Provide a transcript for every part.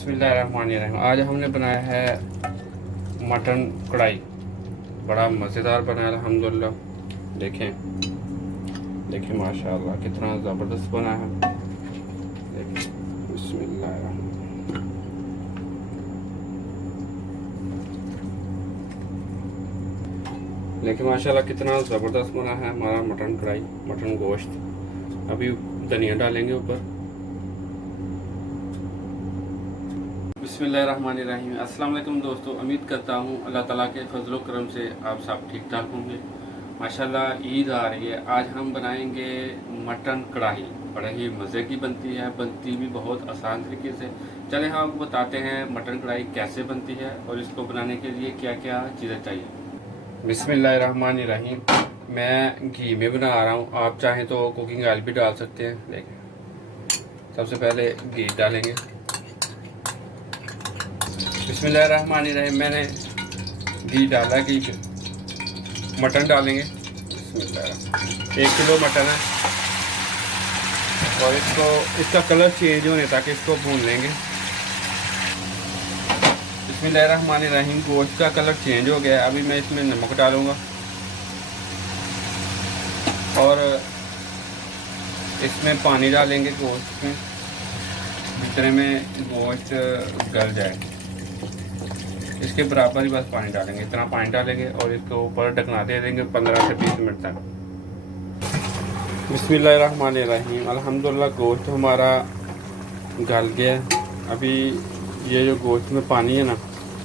बिस्मिल्लाहिर्रहमानिर्रहीम। आज हमने बनाया है मटन कढ़ाई। बड़ा मज़ेदार बना है अल्हम्दुलिल्लाह। देखें देखें माशाअल्लाह कितना ज़बरदस्त बना है। देखें बिस्मिल्लाहिर्रहमानिर्रहीम। देखिए माशाल्लाह कितना ज़बरदस्त बना है हमारा मटन कढ़ाई, मटन गोश्त। अभी धनिया डालेंगे ऊपर। बिस्मिल्लाहिर्रहमानिर्रहीम। अस्सलाम वालेकुम दोस्तों, उम्मीद करता हूँ अल्लाह ताला के फजलो करम से आप सब ठीक ठाक होंगे। माशाल्लाह ईद आ रही है, आज हम बनाएंगे मटन कढ़ाई। बड़े ही मज़े की बनती है, बनती भी बहुत आसान तरीके से। चले हम आपको बताते हैं मटन कढ़ाई कैसे बनती है और इसको बनाने के लिए क्या क्या चीज़ें चाहिए। बिस्मिल्लाहिर्रहमानिर्रहीम। मैं घी में बना रहा हूँ, आप चाहें तो कुकिंग ऑयल भी डाल सकते हैं। देखें सबसे पहले घी डालेंगे। बिस्मिल्लाहिर्रहमानिर्रहीम। मैंने घी डाला, घी मटन डालेंगे। बिस्मिल्लाह। 1 किलो मटन है और इसका कलर चेंज होने तक इसको भून लेंगे। बिस्मिल्लाहिर्रहमानिर्रहीम। गोश्त का कलर चेंज हो गया है, अभी मैं इसमें नमक डालूँगा और इसमें पानी डालेंगे गोश्त में, जितने में गोश्त गल जाए इसके बराबर ही बस पानी डालेंगे। इतना पानी डालेंगे और इसके ऊपर ढकना दे देंगे 15 से 20 मिनट तक। बिस्मिल्लाहिर्रहमानिर्रहीम। अल्हम्दुलिल्लाह गोश्त हमारा गल गया है। अभी ये जो गोश्त में पानी है ना,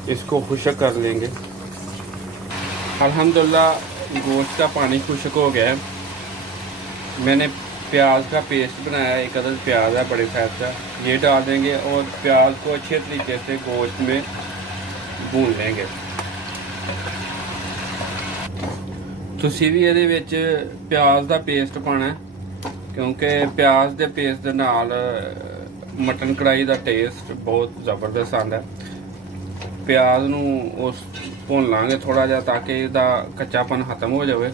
इसको खुश्क कर लेंगे। अल्हम्दुलिल्लाह गोश्त का पानी खुश्क हो गया है। मैंने प्याज का पेस्ट बनाया है, 1 अदद प्याज है बड़े साइज का, ये डाल देंगे और प्याज को अच्छे तरीके से गोश्त में भून लेंगे। तुसी भी ਇਹਦੇ ਵਿੱਚ प्याज ਦਾ पेस्ट पाना है, क्योंकि प्याज ਦੇ पेस्ट ਦੇ ਨਾਲ मटन कढ़ाई ਦਾ टेस्ट बहुत ज़बरदस्त आंदा है। प्याज ਨੂੰ ਉਸ ਭੁੰਨ ਲਾਂਗੇ ਥੋੜਾ ਜਿਹਾ ਤਾਂ ਕਿ ਇਹਦਾ ਕੱਚਾਪਨ ਖਤਮ ਹੋ ਜਾਵੇ।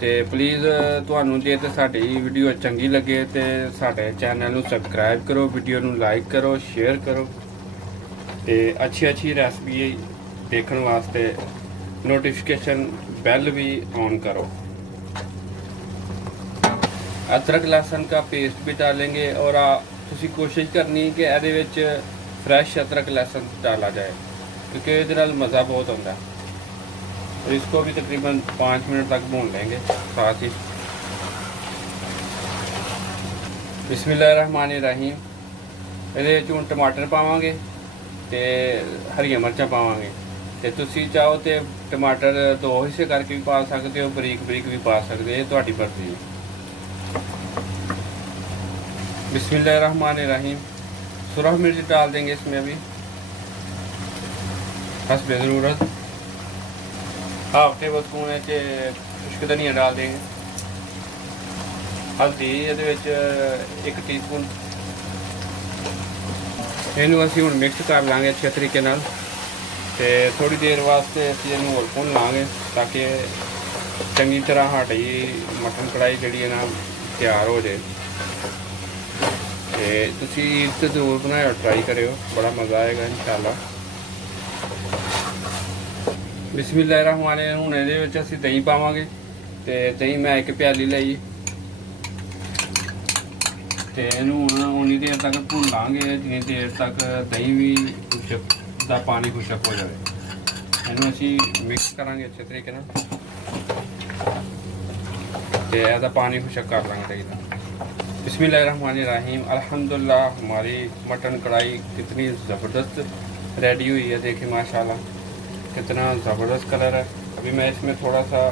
ਤੇ ਪਲੀਜ਼ ਤੁਹਾਨੂੰ ਜੇ ਤੇ ਸਾਡੀ ਵੀਡੀਓ ਚੰਗੀ ਲੱਗੇ ਤੇ ਸਾਡੇ ਚੈਨਲ ਨੂੰ ਸਬਸਕ੍ਰਾਈਬ ਕਰੋ, ਵੀਡੀਓ ਨੂੰ ਲਾਈਕ ਕਰੋ, ਸ਼ੇਅਰ ਕਰੋ ਤੇ अच्छी रेसिपी देखने वास्ते नोटिफिकेशन बैल भी ऑन करो। अदरक लहसुन का पेस्ट भी डालेंगे और तुसी कोशिश करनी कि ਇਹਦੇ ਵਿੱਚ फ्रैश अदरक लहसुन डाला जाए, क्योंकि ਇਹਦੇ ਨਾਲ मज़ा बहुत आता है। और इसको भी तकरीबन 5 मिनट तक भून लेंगे साथ ही। बिस्मिल्लाहिर्रहमानिर्रहीम। ਇਹਦੇ ਵਿੱਚ ਹੁਣ टमाटर पावांगे ਤੇ ਹਰੀਆਂ ਮਿਰਚਾਂ ਪਾਵਾਂਗੇ। ਤੇ ਤੁਸੀਂ ਚਾਹੋ ਤੇ ਟਮਾਟਰ 2 ਹਿੱਸੇ ਕਰਕੇ ਵੀ ਪਾ ਸਕਦੇ ਹੋ, ਬਰੀਕ ਬਰੀਕ ਵੀ ਪਾ ਸਕਦੇ, ਇਹ ਤੁਹਾਡੀ ਮਰਜ਼ੀ है। बिस्मिल्लाहिर्रहमानिर्रहीम। सुरख मिर्च डाल देंगे इसमें अभी हस्बे ज़रूरत। 1/2 टेबल स्पून है खुश्क धनिया डाल देंगे। हल्दी ਇਹਦੇ ਵਿੱਚ 1 टीस्पून। ਇਹਨੂੰ ਅਸੀਂ ਹੁਣ ਮਿਕਸ ਕਰ ਲਾਂਗੇ ਅੱਛੇ ਤਰੀਕੇ ਨਾਲ ਤੇ ਥੋੜੀ ਦੇਰ ਵਾਸਤੇ ਅਸੀਂ ਇਹਨੂੰ ਹੋਰ ਭੁੰਨ ਲਾਂਗੇ ਤਾਂ ਕਿ ਚੰਗੀ ਤਰ੍ਹਾਂ ਸਾਡੀ ਮਟਨ ਕੜਾਈ ਜਿਹੜੀ ਹੈ ਨਾ ਤਿਆਰ ਹੋ ਜਾਏ। ਤੇ ਤੁਸੀਂ ਇਸ ਤੇ ਜ਼ਰੂਰ ਬਣਾਇਓ, ਟਰਾਈ ਕਰਿਓ, ਬੜਾ ਮਜ਼ਾ ਆਏਗਾ ਇਨਸ਼ਾਅੱਲਾ। ਬਿਸਮਿल्लाहिर्रहमानिर्रहीम। ਹੁਣ ਇਹਦੇ ਵਿੱਚ ਅਸੀਂ ਦਹੀਂ ਪਾਵਾਂਗੇ ਤੇ ਦਹੀਂ ਮੈਂ 1 ਪਿਆਲੀ ਲਈ ਤੇ ਇਹਨੂੰ ਹੁਣ ਉਨੀ ਦੇਰ ਤੱਕ ਭੁੰਨ ਲਾਂਗੇ ਜਿੰਨੀ ਦੇਰ ਤੱਕ ਦਹੀਂ ਵੀ ਖੁਸ਼ਕ ਦਾ ਪਾਣੀ ਖੁਸ਼ਕ ਹੋ ਜਾਵੇ। ਇਹਨੂੰ ਅਸੀਂ ਮਿਕਸ ਕਰਾਂਗੇ ਅੱਛੇ ਤਰੀਕੇ ਨਾਲ ਤੇ ਇਹਦਾ ਪਾਣੀ ਖੁਸ਼ਕ ਕਰ ਲਾਂਗੇ ਦਹੀਂ ਦਾ। बिस्मिल्लाहिर्रहमानिर्रहीम। अल्हम्दुलिल्लाह हमारी मटन कढ़ाई कितनी ज़बरदस्त रेडी हुई है। देखिए माशाल्लाह कितना ज़बरदस्त कलर है। अभी मैं इसमें थोड़ा सा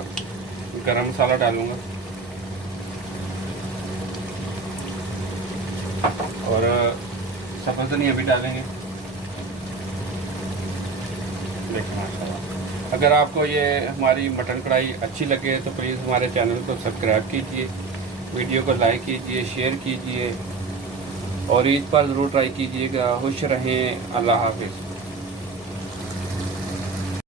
गरम मसाला डालूँगा और सफ़ेद धनिया भी डालेंगे। देखिए माशाल्लाह। अगर आपको ये हमारी मटन कढ़ाई अच्छी लगे तो प्लीज़ हमारे चैनल को सब्सक्राइब कीजिए, वीडियो को लाइक कीजिए, शेयर कीजिए और ईद पर ज़रूर ट्राई कीजिएगा। खुश रहें। अल्लाह हाफ़िज़।